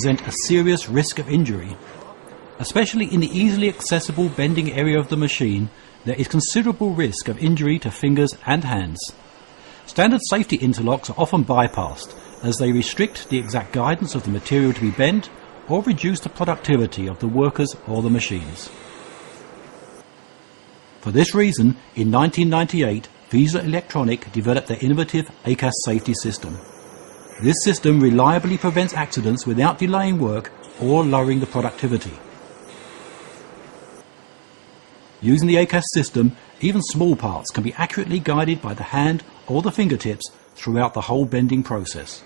present a serious risk of injury. Especially in the easily accessible bending area of the machine, there is considerable risk of injury to fingers and hands. Standard safety interlocks are often bypassed as they restrict the exact guidance of the material to be bent or reduce the productivity of the workers or the machines. For this reason, in 1998, Fiessler Electronic developed their innovative AKAS safety system. This system reliably prevents accidents without delaying work or lowering the productivity. Using the AKAS system, even small parts can be accurately guided by the hand or the fingertips throughout the whole bending process.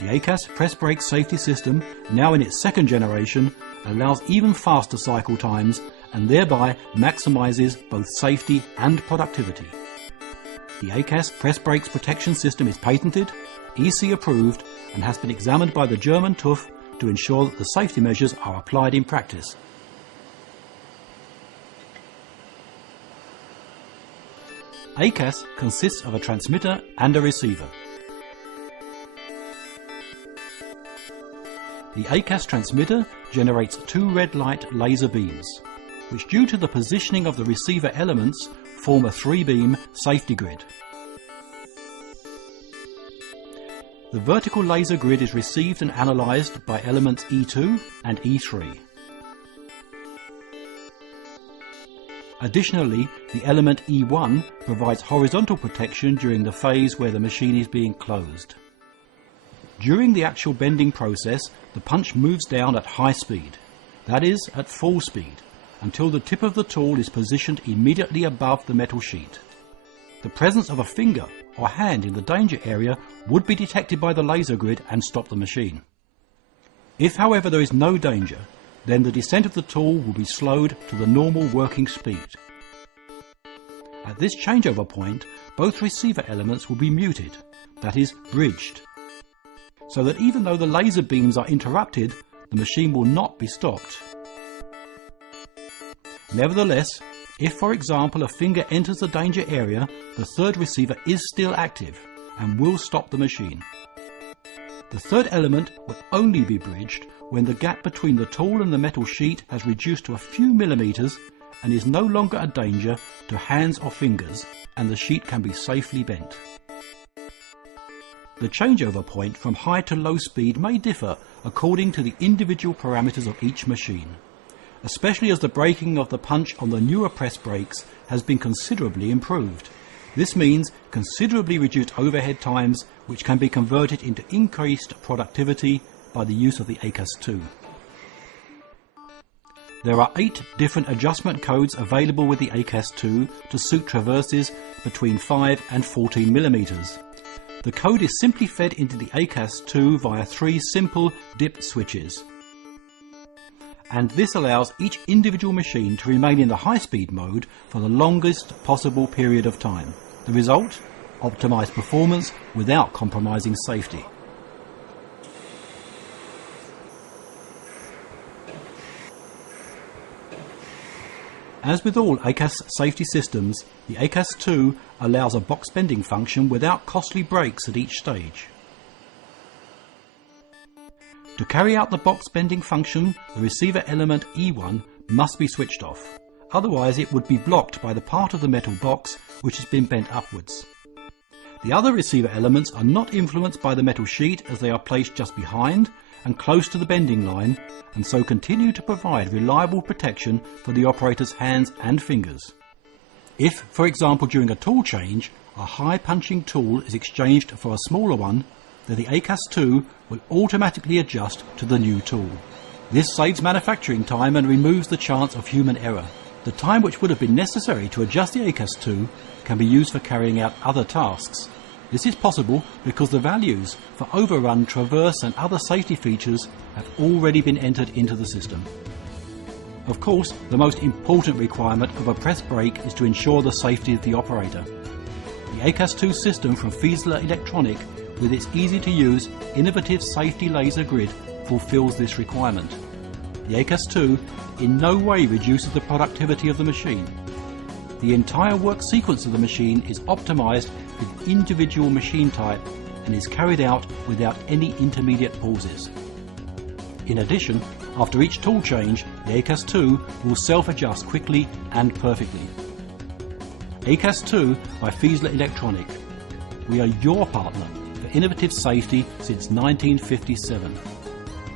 The AKAS press brake safety system, now in its second generation, allows even faster cycle times and thereby maximizes both safety and productivity. The AKAS press brakes protection system is patented, EC approved, and has been examined by the German TÜV to ensure that the safety measures are applied in practice. AKAS consists of a transmitter and a receiver. The AKAS transmitter generates two red light laser beams, which due to the positioning of the receiver elements form a 3-beam safety grid. The vertical laser grid is received and analysed by elements E2 and E3. Additionally, the element E1 provides horizontal protection during the phase where the machine is being closed. During the actual bending process, the punch moves down at high speed, that is, at full speed, until the tip of the tool is positioned immediately above the metal sheet. The presence of a finger or hand in the danger area would be detected by the laser grid and stop the machine. If, however, there is no danger, then the descent of the tool will be slowed to the normal working speed. At this changeover point, both receiver elements will be muted, that is, bridged, so that even though the laser beams are interrupted, the machine will not be stopped. Nevertheless, if for example a finger enters the danger area, the third receiver is still active and will stop the machine. The third element will only be bridged when the gap between the tool and the metal sheet has reduced to a few millimeters and is no longer a danger to hands or fingers, and the sheet can be safely bent. The changeover point from high to low speed may differ according to the individual parameters of each machine, especially as the braking of the punch on the newer press brakes has been considerably improved. This means considerably reduced overhead times, which can be converted into increased productivity by the use of the AKAS 2. There are 8 different adjustment codes available with the AKAS 2 to suit traverses between 5 and 14 millimeters. The code is simply fed into the AKAS 2 via 3 simple dip switches, and this allows each individual machine to remain in the high-speed mode for the longest possible period of time. The result? Optimized performance without compromising safety. As with all AKAS safety systems, the AKAS 2 allows a box bending function without costly brakes at each stage. To carry out the box bending function, the receiver element E1 must be switched off, otherwise it would be blocked by the part of the metal box which has been bent upwards. The other receiver elements are not influenced by the metal sheet as they are placed just behind and close to the bending line, and so continue to provide reliable protection for the operator's hands and fingers. If, for example, during a tool change, a high punching tool is exchanged for a smaller one, then the AKAS 2 will automatically adjust to the new tool. This saves manufacturing time and removes the chance of human error. The time which would have been necessary to adjust the AKAS 2 can be used for carrying out other tasks. This is possible because the values for overrun, traverse and other safety features have already been entered into the system. Of course, the most important requirement of a press brake is to ensure the safety of the operator. The AKAS 2 system from Fiessler Electronic, with its easy-to-use, innovative safety laser grid, fulfills this requirement. The AKAS 2 in no way reduces the productivity of the machine. The entire work sequence of the machine is optimized with individual machine type and is carried out without any intermediate pauses. In addition, after each tool change, the AKAS 2 will self-adjust quickly and perfectly. AKAS 2 by Fiessler Electronic. We are your partner for innovative safety since 1957.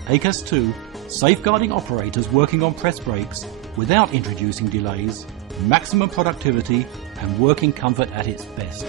AKAS 2, safeguarding operators working on press brakes without introducing delays, maximum productivity and working comfort at its best.